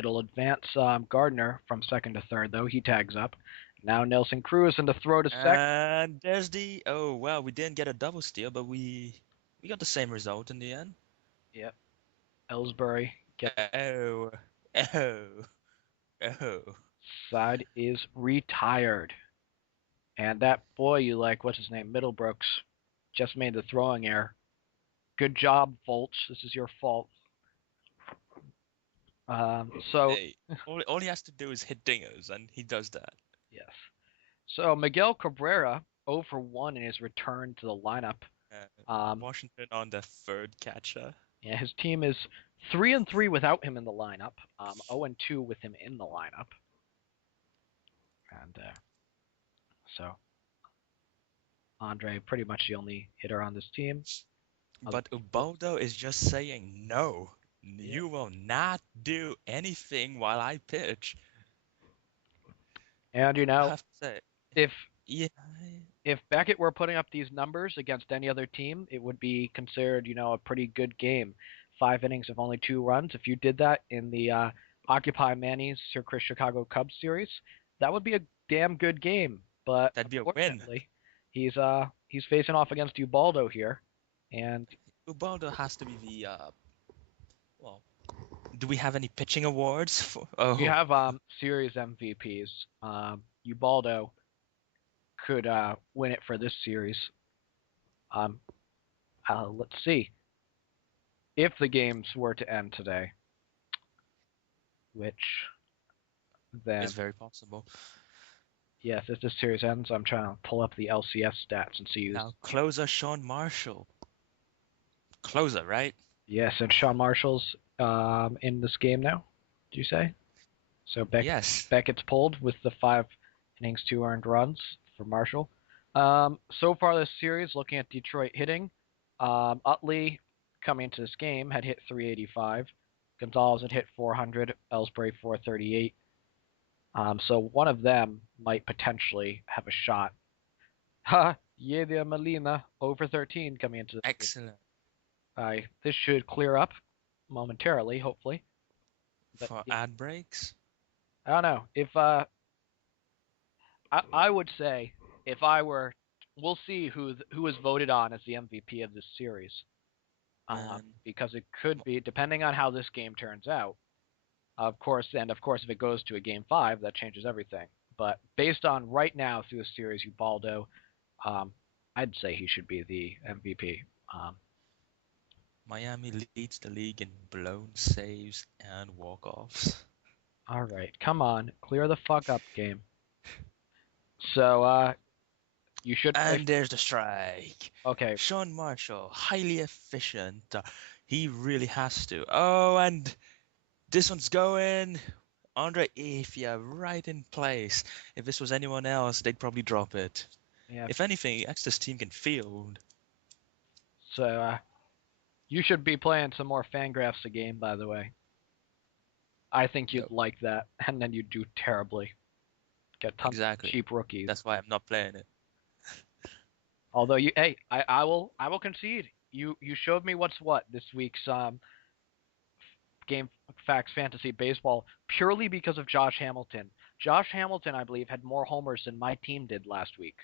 It'll advance Gardner from second to third, though. He tags up. Now Nelson Cruz in the throw to second. And there's the oh well, we didn't get a double steal, but we got the same result in the end. Yep. Ellsbury gets Oh, oh, oh. side is retired. And that boy you like, what's his name, Middlebrooks, just made the throwing error. Good job, Volch. This is your fault. So Hey, all he has to do is hit dingers, and he does that. yes. So Miguel Cabrera 0 for 1 in his return to the lineup. Uh, Um, Washington on the third catcher. yeah, his team is 3-3 without him in the lineup. 0-2 with him in the lineup. And so Andre pretty much the only hitter on this team. But Ubaldo is just saying no. Yeah. You will not do anything while I pitch. And I have to say, if yeah, if Beckett were putting up these numbers against any other team, it would be considered, a pretty good game. 5 innings of only 2 runs. If you did that in the Occupy Manny's Sir Chris Chicago Cubs series, that would be a damn good game. But that'd be a win. unfortunately, he's facing off against Ubaldo here, and Ubaldo has to be the well, do we have any pitching awards for? we Oh, have series MVPs. Ubaldo could win it for this series. Um, let's see. If the games were to end today, which then, it's very possible. yes, if this series ends, I'm trying to pull up the LCS stats and see who's. Now, closer Sean Marshall. Closer, right? Yes, and Sean Marshall's in this game now, do you say? So Yes. Beckett's pulled with the 5 innings, 2 earned runs for Marshall. So far this series, looking at Detroit hitting, Utley coming into this game had hit 385. Gonzalez had hit 400. Ellsbury 438. So one of them might potentially have a shot. Ha! Yedier Molina over 13 coming into this game. Excellent This should clear up momentarily, hopefully. But for yeah, ad breaks. I don't know if I would say if I were, we'll see who is voted on as the MVP of this series. And Because it could be depending on how this game turns out. Of course, if it goes to a game 5, that changes everything. But based on right now through the series, Ubaldo, I'd say he should be the MVP. Miami leads the league in blown saves and walk-offs. All right, come on, clear the fuck up, game. So you should play. And there's the strike. Okay, Sean Marshall, highly efficient. He really has to. Oh, and this one's going. Andre Ifia right in place. If this was anyone else, they'd probably drop it. yeah. If anything, Exta's team can field. So you should be playing some more Fangraphs a game, by the way. I think you'd Nope. like that, and then you'd do terribly. Get tons of Exactly. cheap rookies. That's why I'm not playing it. Although I will concede. You showed me what's what this week's Game Facts Fantasy Baseball purely because of Josh Hamilton. Josh Hamilton, I believe, had more homers than my team did last week.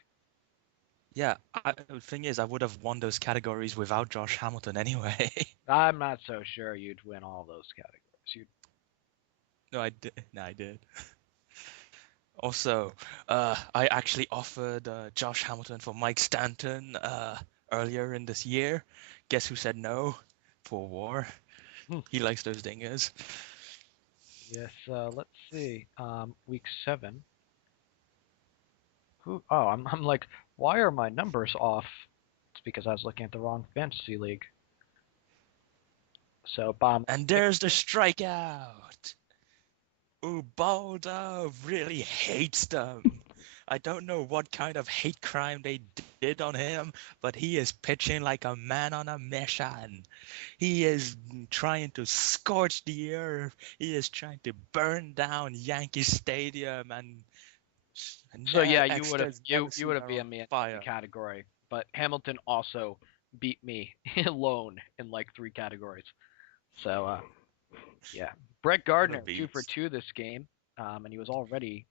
Yeah, the thing is, I would have won those categories without Josh Hamilton anyway. I'm not so sure you'd win all those categories. You No, I did. No, I did. Also, I actually offered Josh Hamilton for Mike Stanton earlier in this year. Guess who said no? For War. He likes those dingers. yes. Let's see. Week 7. Who? Oh, I'm like, why are my numbers off? It's because I was looking at the wrong fantasy league. So, And there's the strikeout. Ubaldo really hates them. I don't know what kind of hate crime they did on him, but he is pitching like a man on a mission. He is trying to scorch the earth. He is trying to burn down Yankee Stadium, and So yeah, Extra's you would jealousies have are beat on me in one fire. category, but Hamilton also beat me alone in like 3 categories. So yeah, Brett What a Gardner, 2 for beast. 2 this game, and he was already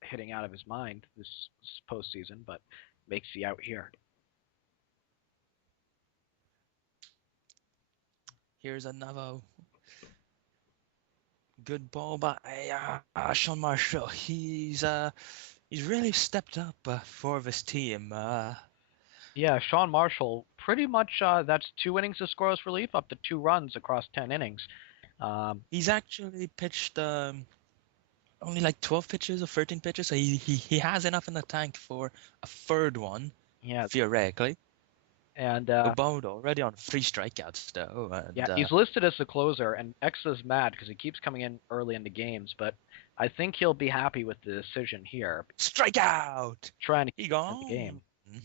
hitting out of his mind this postseason, but makes the out here. Here's another good ball by Sean Marshall. He's really stepped up for this team. Yeah, Sean Marshall, pretty much that's 2 innings of scoreless relief, up to 2 runs across 10 innings. He's actually pitched only like 12 pitches or 13 pitches, so he has enough in the tank for a third one, Yeah, theoretically. and Ubod already on 3 strikeouts though, yeah, and he's listed as the closer, and Exa's mad because he keeps coming in early in the games, but I think he'll be happy with the decision here, strikeout. trying to He keep the game. gone.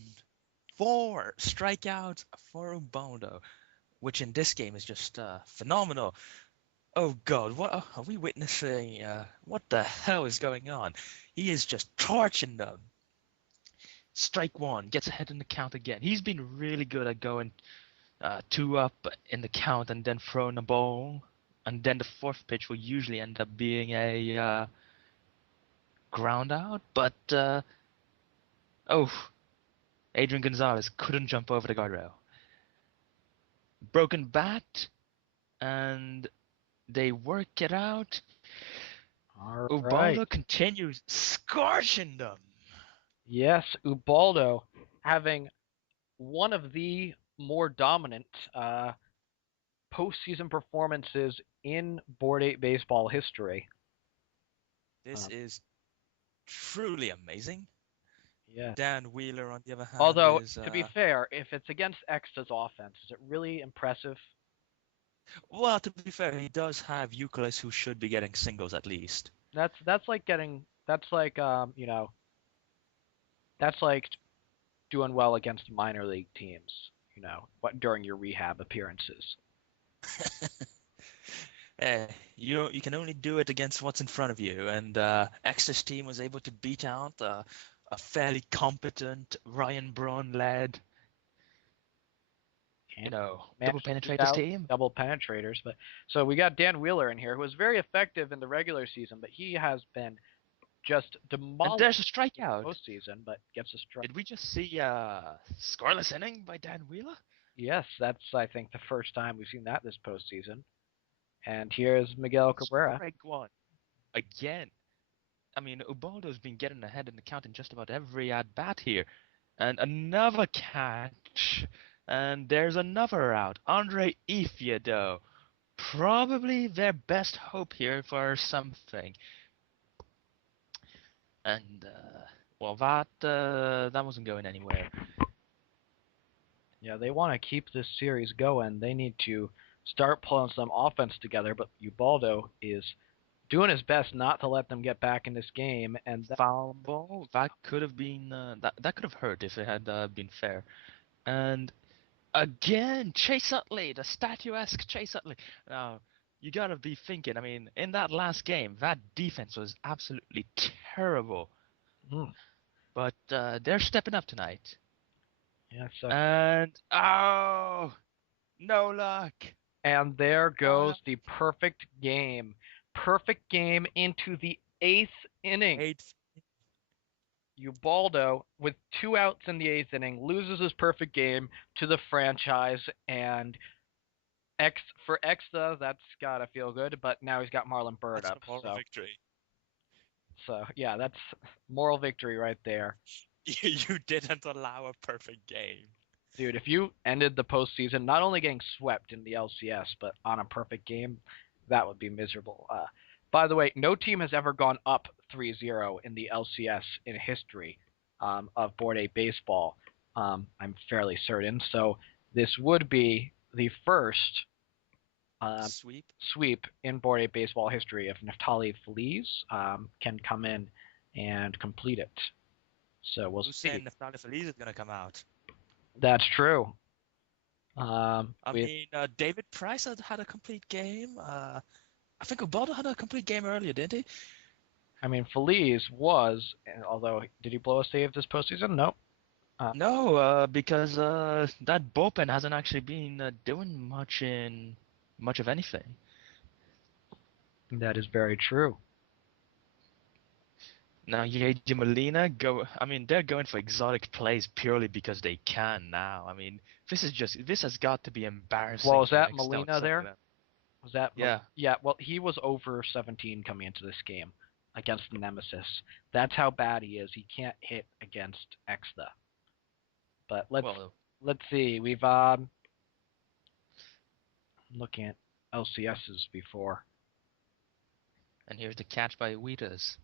4 strikeouts for Ubondo, which in this game is just phenomenal. Oh God, what are we witnessing? What the hell is going on? He is just torching them. Strike one, gets ahead in the count again. He's been really good at going 2 up in the count and then throwing a ball. And then the fourth pitch will usually end up being a ground out. But, oh, Adrian Gonzalez couldn't jump over the guardrail. Broken bat, and they work it out. All right. Ubaldo continues scorching them. Yes, Ubaldo having one of the more dominant postseason performances in Board 8 baseball history. This Um, is truly amazing. yeah. Dan Wheeler, on the other hand, Although, is to be fair, if it's against Exta's offense, is it really impressive? well, to be fair, he does have Euclid who should be getting singles at least. That's like getting that's like that's like doing well against minor league teams, what during your rehab appearances. You can only do it against what's in front of you, and Exeter's team was able to beat out a fairly competent Ryan Braun led, And double managed to beat penetrators out team. double penetrators. But so we got Dan Wheeler in here, who was very effective in the regular season, but he has been just And demolished there's a in the strikeout. postseason, but gets a strike. Did we just see a scoreless inning by Dan Wheeler? Yes, that's I think the first time we've seen that this postseason. And here's Miguel Cabrera. Strike one again. I mean, Ubaldo's been getting ahead in the count in just about every at bat here. And another catch. And there's another out. Andre Ifiedo. Probably their best hope here for something. And, well, that wasn't going anywhere. Yeah, they want to keep this series going. They need to start pulling some offense together, but Ubaldo is doing his best not to let them get back in this game, and Foul ball. That could have been, that could have hurt if it had been fair. And again, Chase Utley, the statuesque Chase Utley. Now, you gotta be thinking, I mean, in that last game, that defense was absolutely terrible. mm, But they're stepping up tonight. yeah, so And, oh, no luck. and there No goes luck. the perfect game. Perfect game into the 8th inning. Eighth. Ubaldo, with 2 outs in the 8th inning, loses his perfect game to the franchise, and for Exta, that's gotta feel good. But now he's got Marlon Bird That's the up, moral victory. so yeah, that's moral victory right there. You didn't allow a perfect game. Dude, if you ended the postseason not only getting swept in the LCS, but on a perfect game, that would be miserable. By the way, no team has ever gone up 3-0 in the LCS in history of Board 8 baseball. I'm fairly certain. So this would be the first Sweep. sweep in Board 8 baseball history if Naftali Feliz can come in and complete it. So we'll Who's see. saying Naftali Feliz is gonna come out? That's true. I mean, David Price had a complete game. I think Ubaldo had a complete game earlier, didn't he? I mean, Feliz was, although, did he blow a save this postseason? Nope. No, because that bullpen hasn't actually been doing much of anything. That is very true. Now Yeji Molina I mean, they're going for exotic plays purely because they can now. I mean, this has got to be Well, embarrassing was for that Extha Molina setting there? that. Was that Yeah. yeah? Well, he was over 17 coming into this game against the Nemesis. That's how bad he is. He can't hit against Exta. But Well, let's see. We've looking at LCSs before. and here's the catch by Wheatus.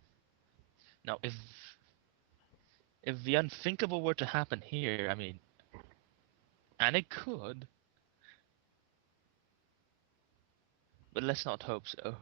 Now, if the unthinkable were to happen here, I mean, and it could, but let's not hope so.